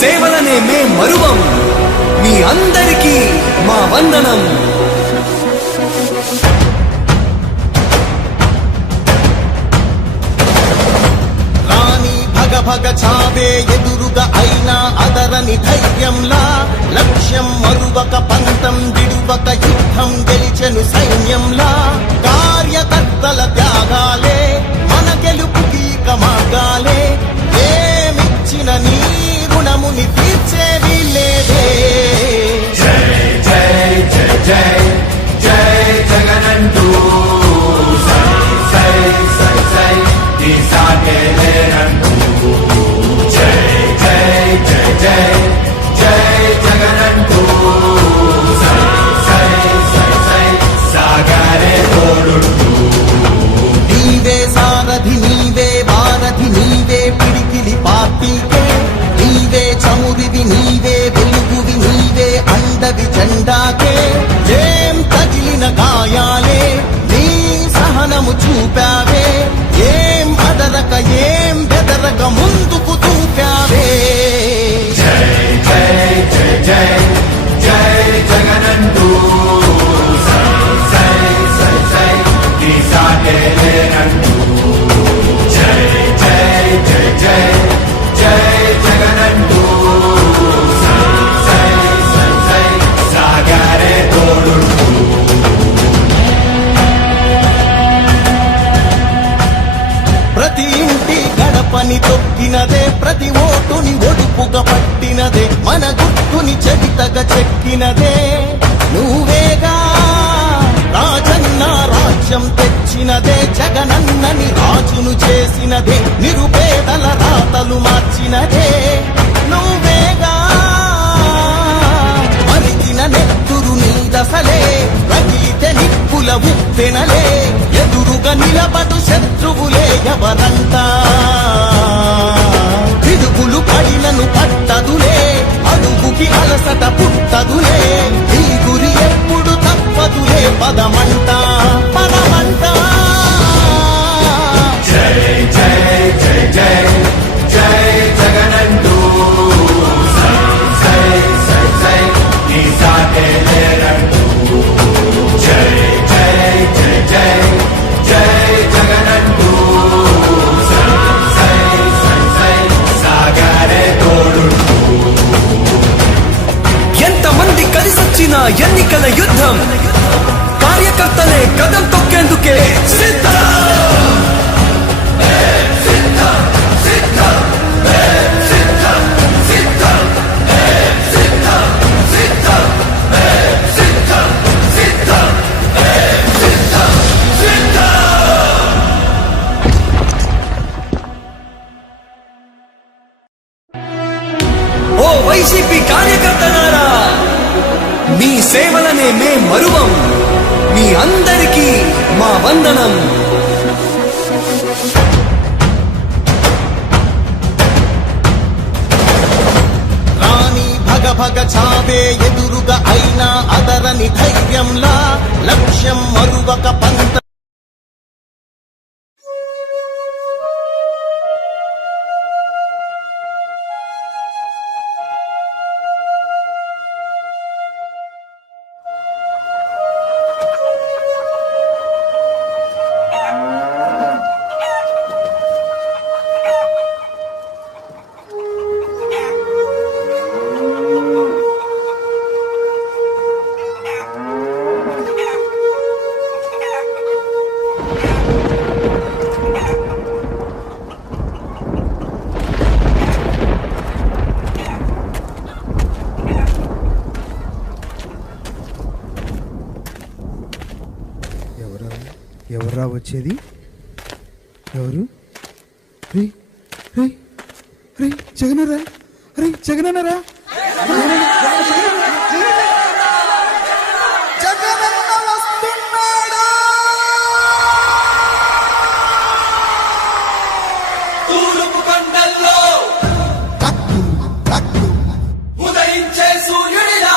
సేవలనే మే మరువం. మీ అందరికీ మా వందనం. భగ చావే ఎదురుగా అయినా అదరని ధైర్యంలా, లక్ష్యం మరువక పంతం విడువక యుద్ధం గెలిచెను సైన్యంలా. కార్యకర్తల త్యాగాలే మన గెలుపుకీక మార్గాలే. ఏమిచ్చిన నీ రుణముని తీర్చేది లేదే. జై జై జై జై జై జగనంటూ సై సై సై సై ఈ సాగే లేనంటూ. జై జై జై జై జై జగనంటూ సై సై సై సై సాగరే తోడుంటూ. నీవే సారథి నీవే వారధి నీవే పిడికిలి పార్టీకే. నీవే చమురివి నీవే వెలుగువి నీవే అండవి జెండాకే. ఏం తగిలిన గాయాలే నీ సహనము చూపావే. ఏం అదరక ఏం బెదరక ముందుకు చూపావే. జై జై జై జై జై జగనంటూ సై సై సై సై ఈ సాగే లేనంటూ. జై జై జై జై జై జగనంటూ సై సై సై సై సాగరే తోడుంటూ. ప్రతి ఇంటి గడపని తొక్కినదే, ప్రతి ఓటుని ఒడుపుగా పట్టినదే, మన గుర్తుని చరితగా చెక్కినదే నువ్వేగా. రాజన్న రాజ్యం తెచ్చినదే, జగనన్నని రాజును చేసినదే, నిరుపేదల రాతలు మార్చినదే నువ్వేగా. మరిగిన నెత్తురు నీ దశలే, రగిలితే నిప్పుల ఉప్పెనలే. ఎదురుగా నిలబడు శత్రువులే ఎవరంతా. పిడుగులు పడినను పట్టదులే, అడుగుకి అలసట పుట్టదులే. ఈ గురి ఎప్పుడు తప్పదులే, పదమంట పదమంట. జై జై జై జై జై జగనంటూ సై సై సై సై ఈ సాగే లేనంటూ. జై జై జై జై జై జగనంటూ సై సై సై సై సాగరే తోడుంటూ. ఎంతమంది కలిసొచ్చిన ఎన్నికల యుద్ధం, కార్యకర్తలే కదం తొక్కేందుకే సిద్ధం. ఓ వైసీపీ కార్యకర్తలారా, మీ సేవలనే మే మరువం. మీ అందరికీ మా వందనం. రాణి భగ చావే ఎదురుగా అయినా అదరని ధైర్యంలా, లక్ష్యం మరువక పంత. ఎవర్రా వచ్చేది? ఎవరు? రే రే రే జగనరా, రే జగనరా. తూర్పు కొండల్లో ఉదయించే సూర్యుడిలా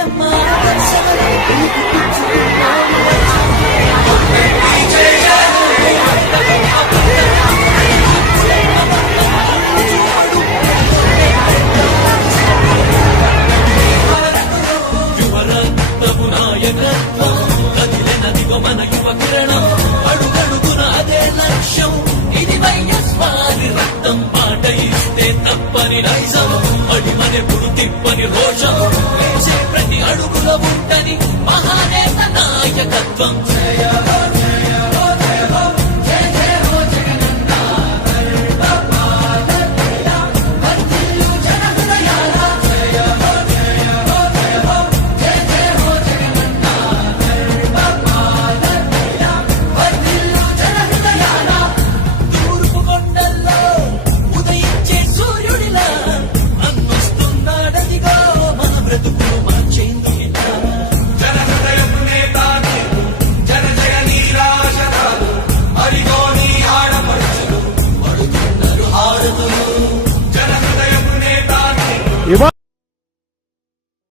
మాయమ్మ